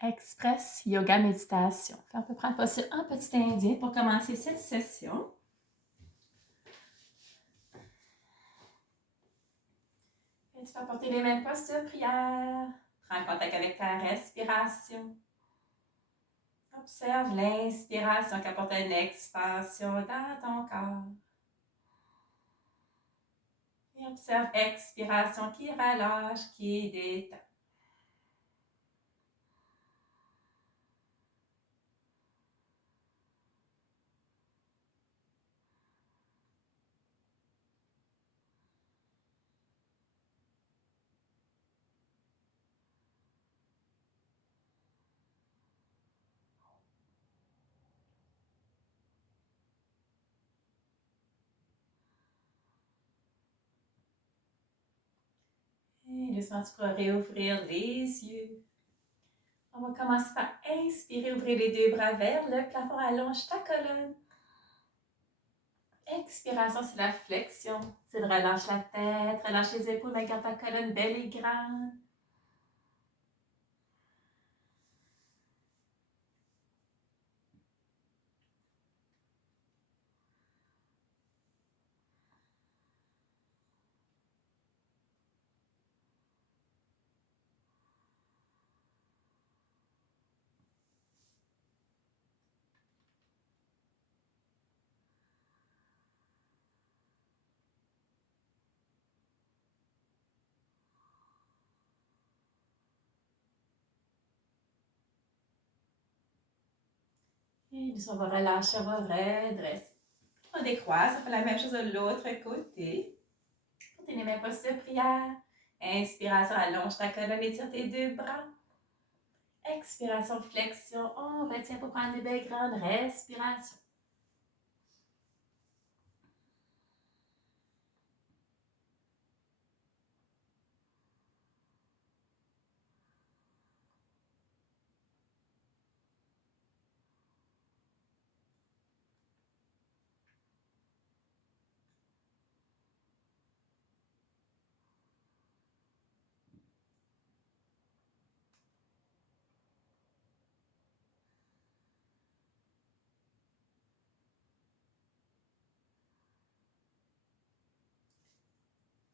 Express Yoga Méditation. On peut prendre posture en petit indien pour commencer cette session. Et tu peux apporter les mêmes postures, prière. Prends contact avec ta respiration. Observe l'inspiration qui apporte une expansion dans ton corps. Et observe l'expiration qui relâche, qui détend. Et doucement, tu pourras réouvrir les yeux. On va commencer par inspirer, ouvrir les deux bras vers le plafond, allonge ta colonne. Expiration, c'est la flexion. C'est de relâcher la tête, relâche les épaules, mais garde ta colonne belle et grande. Et on va relâcher, on va redresser. On décroise, on fait la même chose de l'autre côté. Portez les mains postures, prière. Inspiration, allonge ta colonne, étire tes deux bras. Expiration, flexion. On retient pour prendre des belles grandes respirations.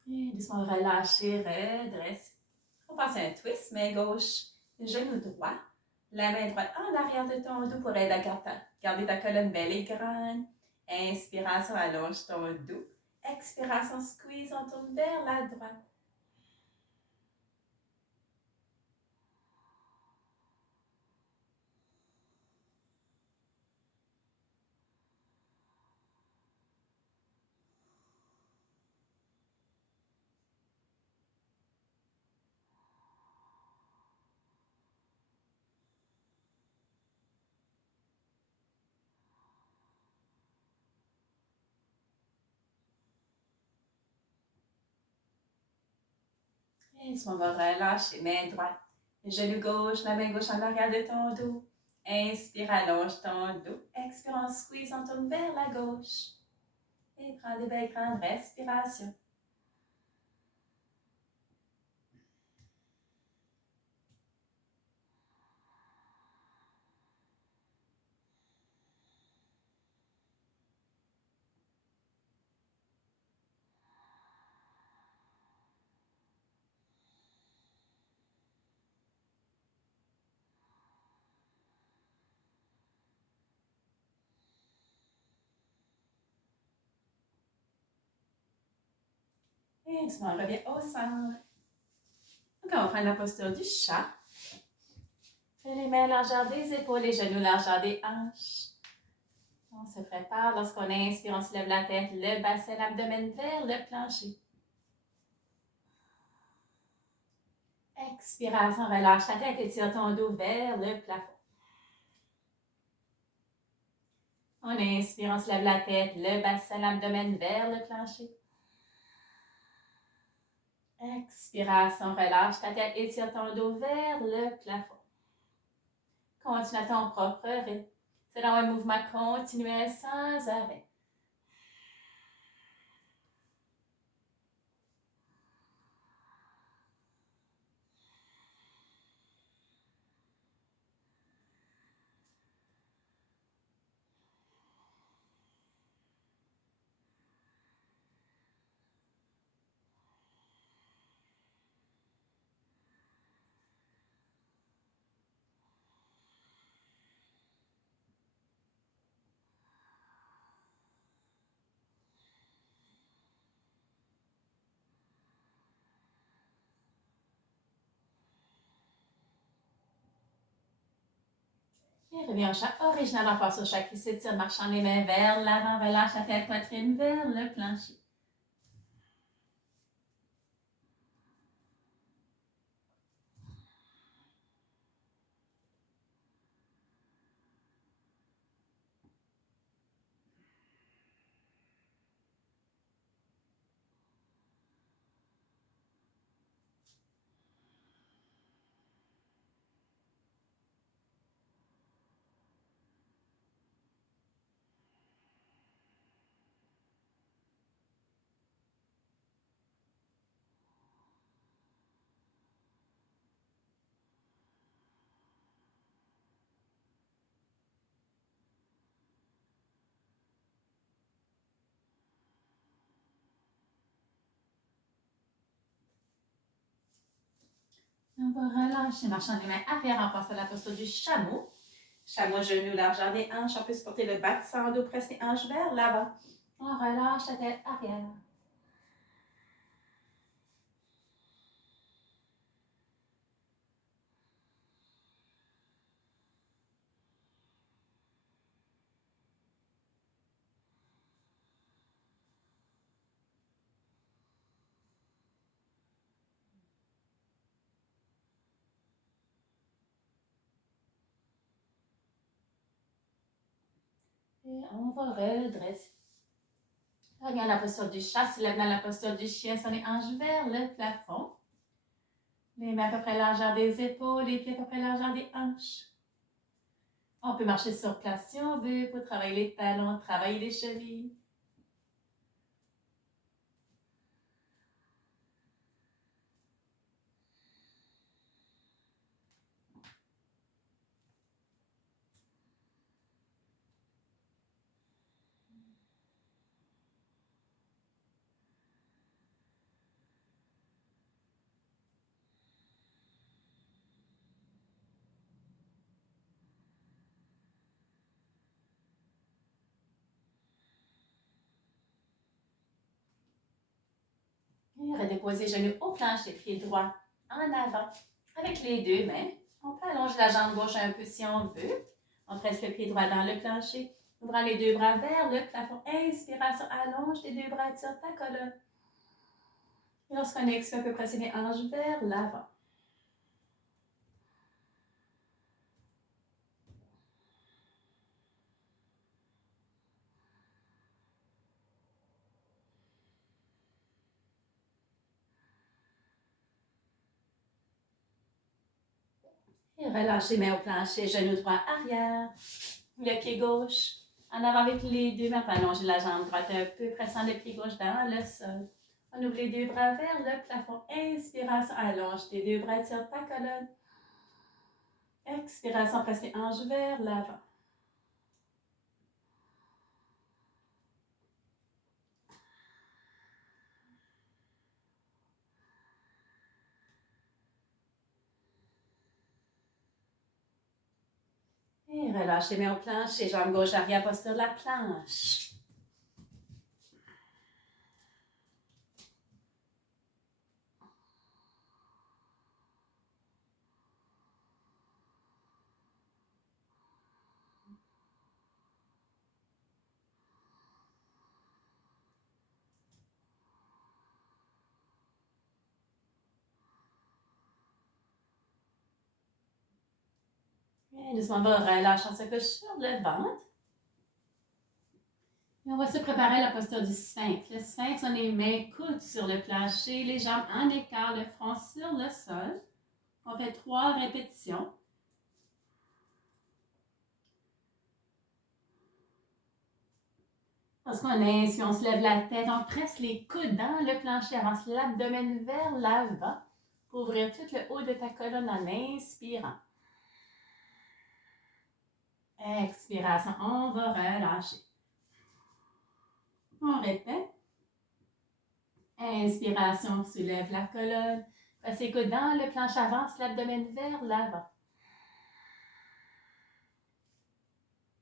Et doucement relâcher, redresser. On passe un twist, main gauche, genou droit. La main droite en arrière de ton dos pour aider à garder ta colonne belle et grande. Inspiration, allonge ton dos. Expiration, squeeze, on tourne vers la droite. Et on va relâcher, main droite. Genou gauche, la main gauche en arrière de ton dos. Inspire, allonge ton dos. Expire, on squeeze, on tourne vers la gauche. Et prends des belles grandes respirations. Et on revient au centre. Donc, on va prendre la posture du chat. Fais les mains largeur des épaules, les genoux largeur des hanches. On se prépare. Lorsqu'on inspire, on soulève la tête, le bassin, l'abdomen vers le plancher. Expiration, relâche la tête, étire ton dos vers le plafond. On inspire, on soulève la tête, le bassin, l'abdomen vers le plancher. Expiration, relâche ta tête, étire ton dos vers le plafond. Continue à ton propre rythme. C'est dans un mouvement continuel sans arrêt. Et reviens au chat original en face au chat qui s'étire, marchant les mains vers l'avant, relâche la tête, poitrine vers le plancher. On va relâcher, marchant les mains arrière en passant à la posture du chameau. Chameau, genou, largeur des hanches. On peut supporter le bas de sang dos, presse les hanches vers l'avant. On relâche la tête arrière. Et on va redresser. Reviens à la posture du chat, se lève dans la posture du chien, sur les hanches vers le plafond. Les mains à peu près largeur des épaules, les pieds à peu près largeur des hanches. On peut marcher sur place si on veut pour travailler les talons, travailler les chevilles. Et redéposer genoux au plancher, pied droit en avant. Avec les deux mains, on peut allonger la jambe gauche un peu si on veut. On presse le pied droit dans le plancher. Ouvrant les deux bras vers le plafond. Inspiration, allonge les deux bras, tire ta colonne. Et lorsqu'on expire, on peut presser les hanches vers l'avant. Et relâche les mains au plancher, genou droit arrière. Le pied gauche en avant avec les deux mains. On peut allonger la jambe droite un peu, pressant le pied gauche dans le sol. On ouvre les deux bras vers le plafond. Inspiration, allonge tes deux bras, tire ta colonne. Expiration, presse les hanches vers l'avant. Et relâche les mains au plancher, jambe gauche arrière, posture de la planche. Et doucement, on va relâcher, on se couche sur le ventre. Et on va se préparer à la posture du sphinx. Le sphinx, on a les mains coudes sur le plancher, les jambes en écart, le front sur le sol. On fait 3 répétitions. Lorsqu'on inspire, on se lève la tête, on presse les coudes dans le plancher, avance l'abdomen vers l'avant pour ouvrir tout le haut de ta colonne en inspirant. Expiration, on va relâcher. On répète. Inspiration, soulève la colonne. Presse les coudes dans le plancher, avance l'abdomen vers l'avant.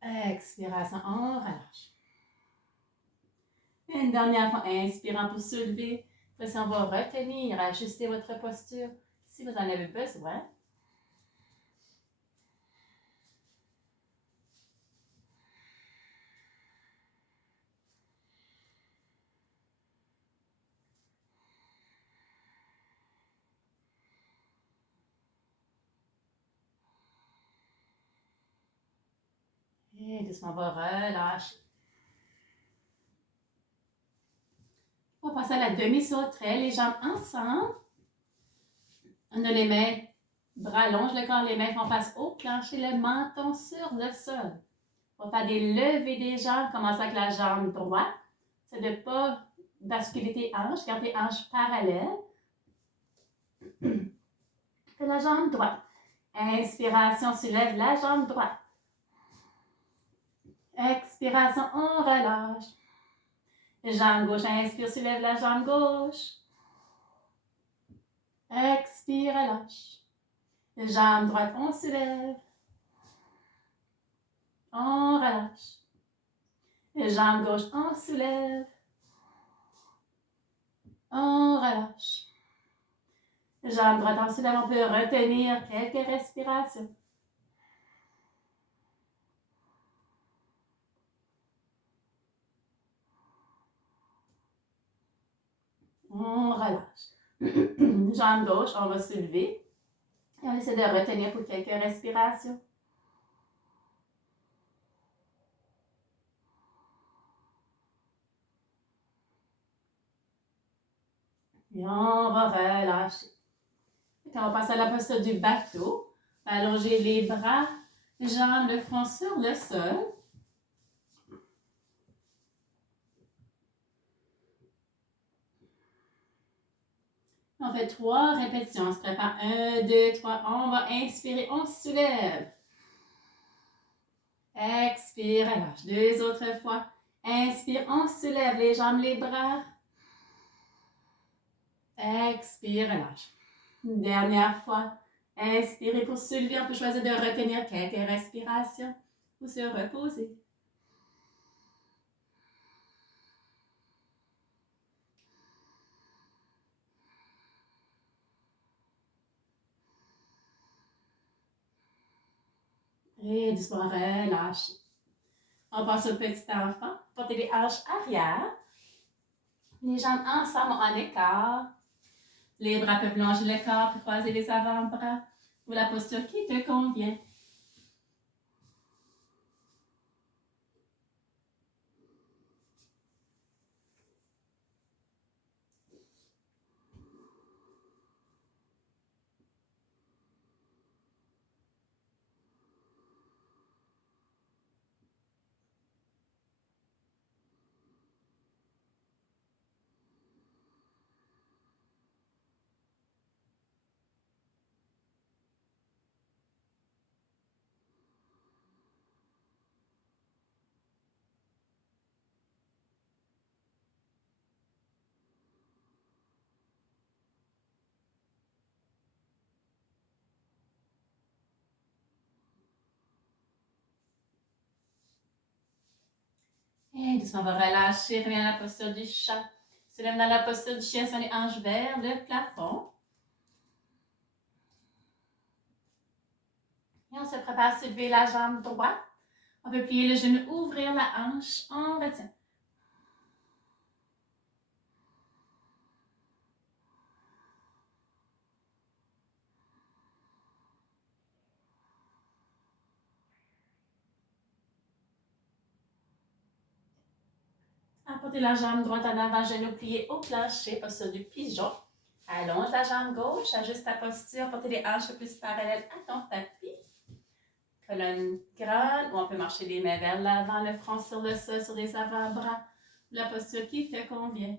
Expiration, on relâche. Une dernière fois, inspirant pour soulever. Puis on va retenir, ajuster votre posture si vous en avez besoin. Et doucement, on va relâcher. On va passer à la demi-sauterelle, les jambes ensemble. On a les mains, bras allonge le corps, les mains font face au plancher, le menton sur le sol. On va faire des levées des jambes, commencer avec la jambe droite. C'est de ne pas basculer tes hanches, garde tes hanches parallèles. Fais la jambe droite. Inspiration, soulève la jambe droite. Expiration, on relâche. Jambe gauche, inspire, soulève la jambe gauche. Expire, relâche. Jambe droite, on soulève. On relâche. Jambe gauche, on soulève. On relâche. Jambe droite, on soulève. On peut retenir quelques respirations. On relâche. Jambe gauche, on va se lever. Et on essaie de retenir pour quelques respirations. Et on va relâcher. Et on va passer à la posture du bateau. Allonger les bras, jambes, le front sur le sol. On fait 3 répétitions. On se prépare. 1, 2, 3. On va inspirer. On se soulève. Expire, relâche. 2 autres fois. Inspire, on se soulève les jambes, les bras. Expire, relâche. Une dernière fois. Inspirez pour se lever. On peut choisir de retenir quelques respirations ou se reposer. Et doucement relâcher. On passe au petit enfant. Portez les hanches arrière. Les jambes ensemble en écart. Les bras peuvent longer le corps pour croiser les avant-bras ou la posture qui te convient. Et doucement, on va relâcher, reviens à la posture du chat. Se lève dans la posture du chien sur les hanches vers le plafond. Et on se prépare à soulever la jambe droite. On peut plier le genou, ouvrir la hanche, on retient. Apportez la jambe droite en avant, genou plié au plancher, posture du pigeon. Allonge la jambe gauche, ajuste ta posture, portez les hanches plus parallèles à ton tapis. Colonne grande, ou on peut marcher les mains vers l'avant, le front sur le sol, sur les avant-bras. La posture qui te convient.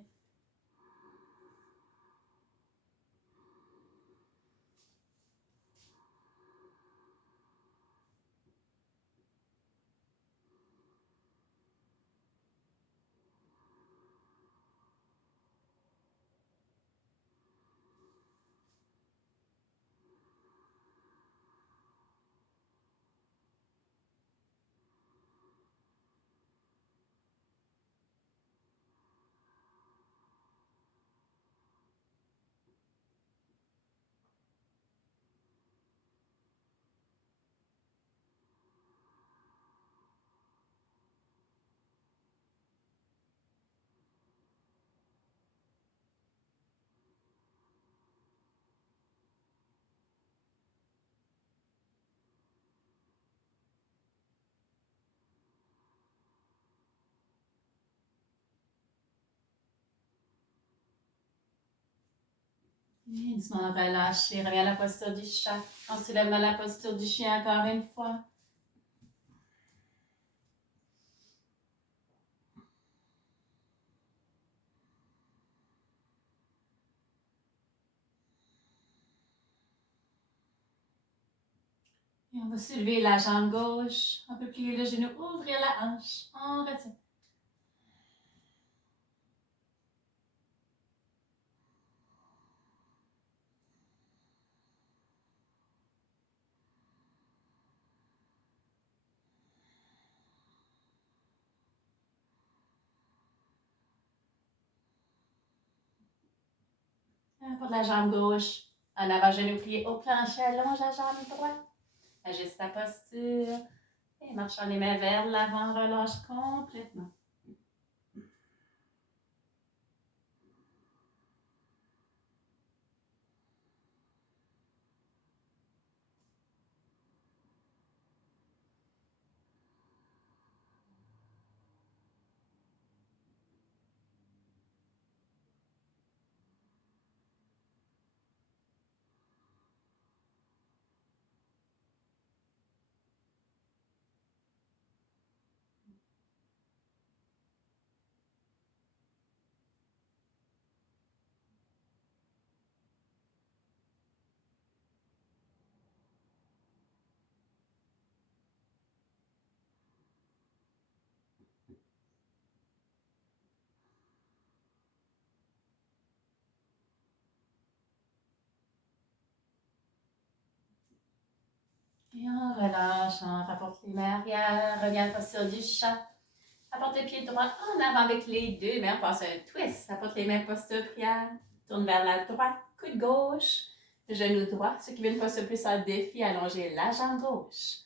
Et doucement relâcher. Reviens à la posture du chat. On se lève dans la posture du chien encore une fois. Et on va soulever la jambe gauche. On peut plier le genou, ouvrir la hanche. On retient. Pour la jambe gauche. En avant, genou plié au plancher. Allonge la jambe droite. Ajuste ta posture. Et marchons les mains vers l'avant. Relâche complètement. Et on relâche, on rapporte les mains arrière, revient à la posture du chat. Apporte le pied droit en avant avec les deux mains, on passe un twist. Apporte les mains posture prière, tourne vers la droite, coude gauche, genou droit. Ceux qui viennent pas se plus en défi, allonger la jambe gauche.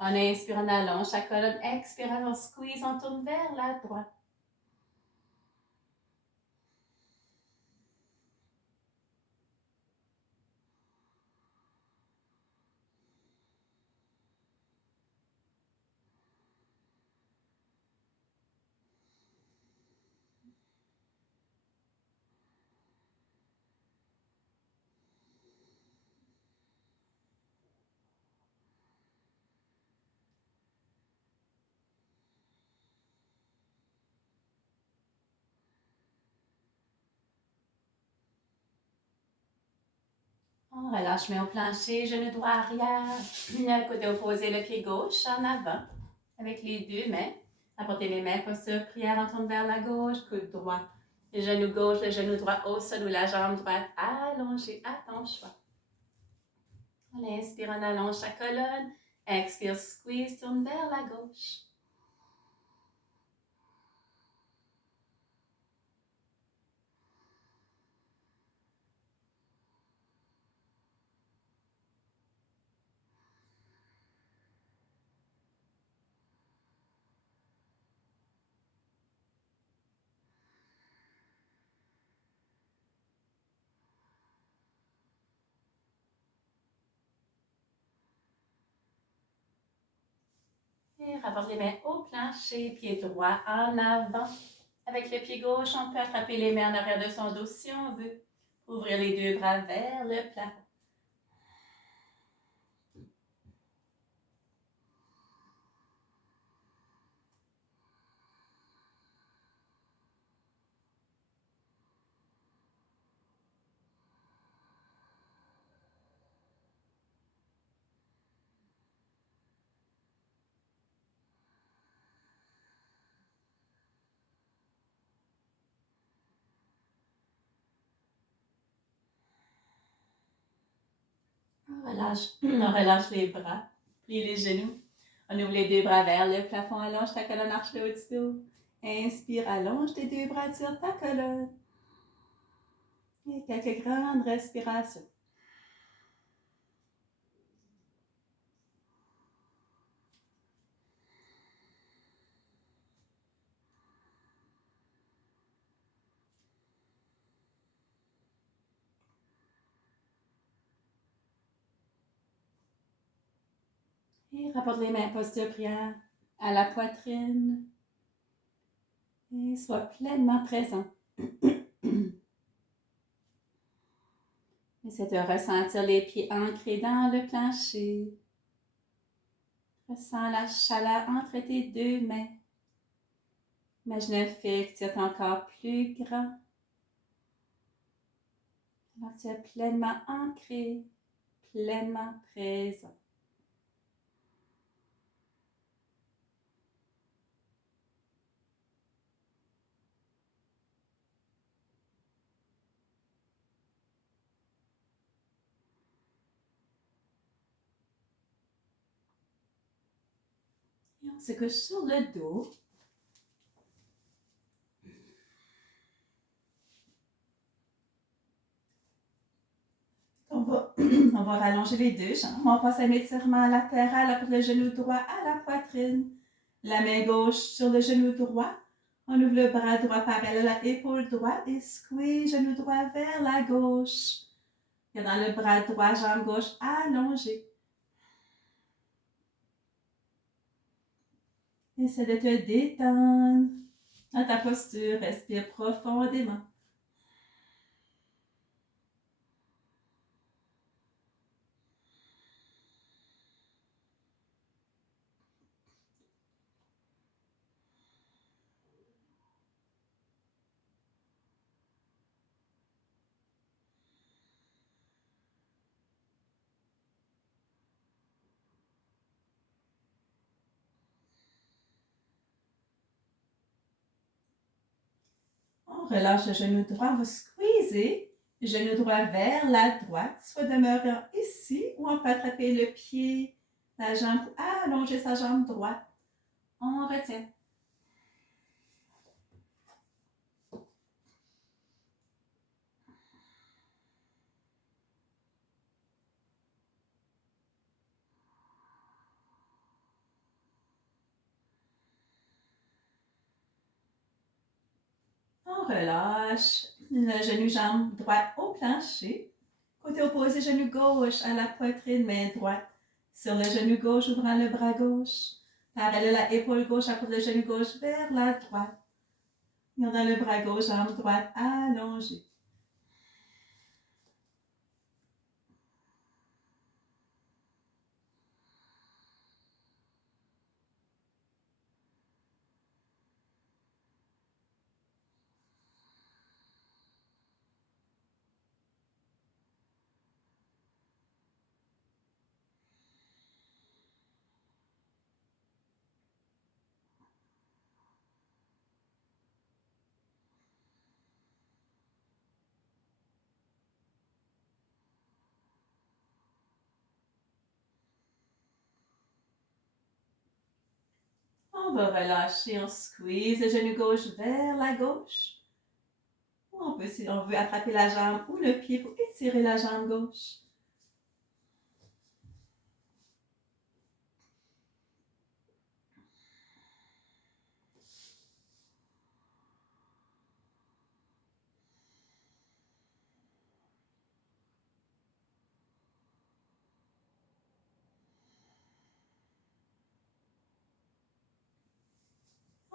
On inspire, on allonge la colonne, expire, on squeeze, on tourne vers la droite. On relâche, main au plancher, genou droit arrière, le côté opposé, le pied gauche en avant, avec les deux mains. Apportez les mains, posture prière, on tourne vers la gauche, coude droit. Le genou gauche, le genou droit au sol ou la jambe droite allongée à ton choix. On inspire, on allonge la colonne. Expire, squeeze, tourne vers la gauche. Et rapporte les mains au plancher, pied droit en avant. Avec le pied gauche, on peut attraper les mains en arrière de son dos si on veut. Ouvrir les deux bras vers le plafond. On relâche les bras, plie les genoux. On ouvre les deux bras vers le plafond, allonge ta colonne, arche le haut du dos. Inspire, allonge tes deux bras sur ta colonne. Et quelques grandes respirations. Et rapporte les mains, posture prière, à la poitrine. Et sois pleinement présent. Essaie de ressentir les pieds ancrés dans le plancher. Ressens la chaleur entre tes deux mains. Imagine un fil qui est encore plus grand. Alors tu es pleinement ancré, pleinement présent. Et on se couche sur le dos. On va rallonger les deux jambes. On passe un étirement latéral après le genou droit à la poitrine. La main gauche sur le genou droit. On ouvre le bras droit parallèle à l'épaule droite et squeeze genou droit vers la gauche. Dans le bras droit, jambe gauche allongée. Essaie de te détendre dans ta posture. Respire profondément. On relâche le genou droit, on va squeezer le genou droit vers la droite, soit demeurant ici ou on peut attraper le pied, la jambe pour allonger sa jambe droite. On retient. On relâche le genou jambe droite au plancher. Côté opposé, genou gauche à la poitrine, main droite sur le genou gauche, ouvrant le bras gauche. Parallèle à l'épaule gauche, apporte le genou gauche vers la droite. Gardant le bras gauche, jambe droite allongée. On va relâcher, on squeeze le genou gauche vers la gauche. Ou on peut, si on veut, attraper la jambe ou le pied pour étirer la jambe gauche.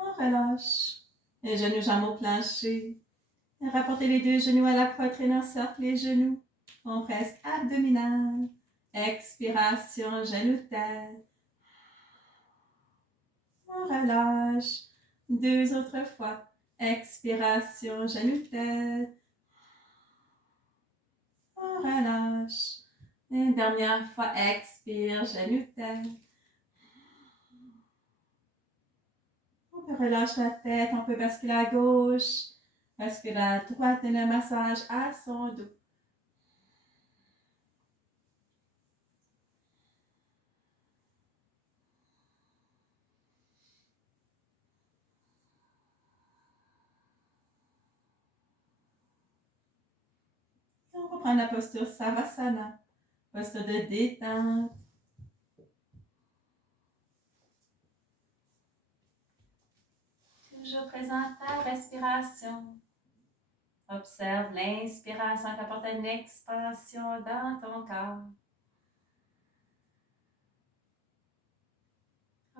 On relâche. Les genoux, jambes au plancher. Rapportez les deux genoux à la poitrine, encercle les genoux. On presse abdominal. Expiration, genou tête. On relâche. Deux autres fois. Expiration, genou tête. On relâche. Une dernière fois, expire, genou tête. On peut relâcher la tête, on peut basculer à gauche, basculer à droite, donner un massage à son dos. Et on va prendre la posture Savasana, posture de détente. Toujours présente ta respiration. Observe l'inspiration qui apporte une expansion dans ton corps.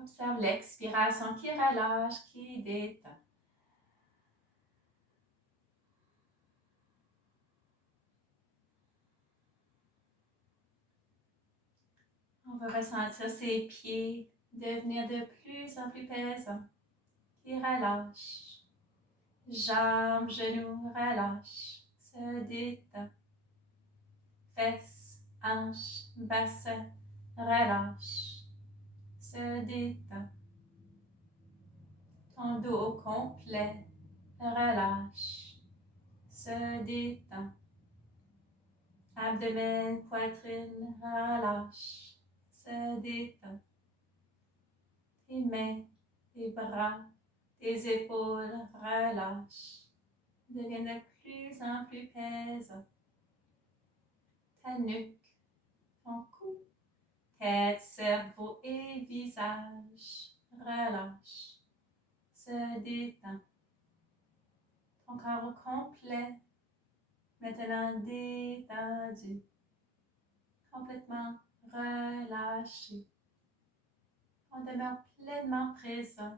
Observe l'expiration qui relâche, qui détend. peut ressentir ses pieds devenir de plus en plus pesants. Puis relâche. Jambes, genoux, relâche. Se détend. Fesses, hanches, bassin, relâche. Se détend. Ton dos au complet, relâche. Se détend. Abdomen, poitrine, relâche. Se détend. Tes mains, tes bras, tes épaules, relâche. Deviennent de plus en plus pesants. Ta nuque, ton cou, tête, cerveau et visage, relâche. Se détend. Ton corps au complet, maintenant détendu, complètement relâché. On demeure pleinement présent,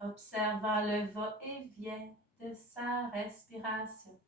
observant le va-et-vient de sa respiration.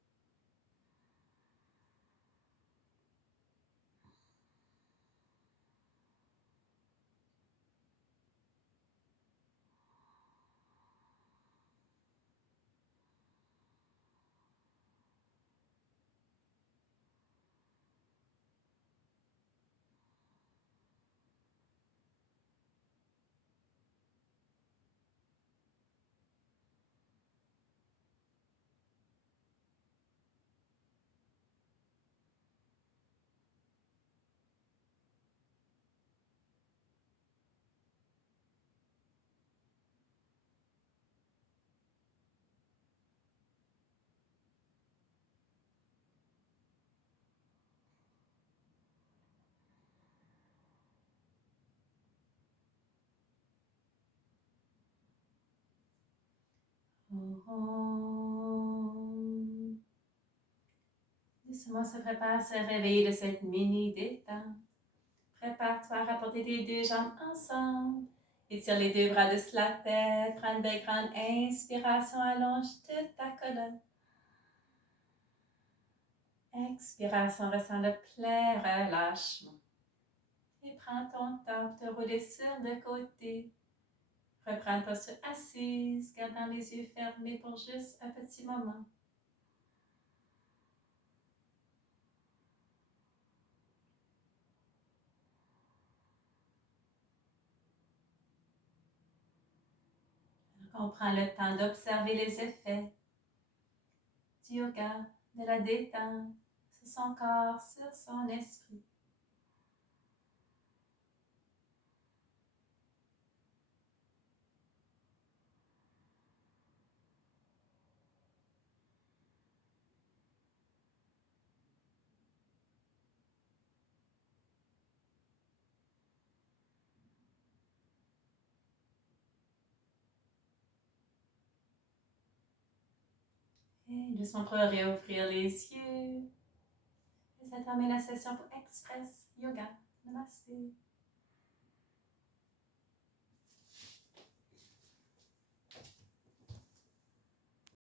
Doucement se prépare à se réveiller de cette mini détente. Prépare-toi à rapporter tes deux jambes ensemble. Étire les deux bras dessus la tête. Prends une belle grande inspiration. Allonge toute ta colonne. Expiration, ressens le plein relâchement. Et prends ton temps pour te rouler sur le côté. Reprends une posture assise, gardant les yeux fermés pour juste un petit moment. On prend le temps d'observer les effets du yoga, de la détente sur son corps, sur son esprit. Et doucement pour réouvrir les yeux. Et ça termine la session pour Express Yoga. Namasté.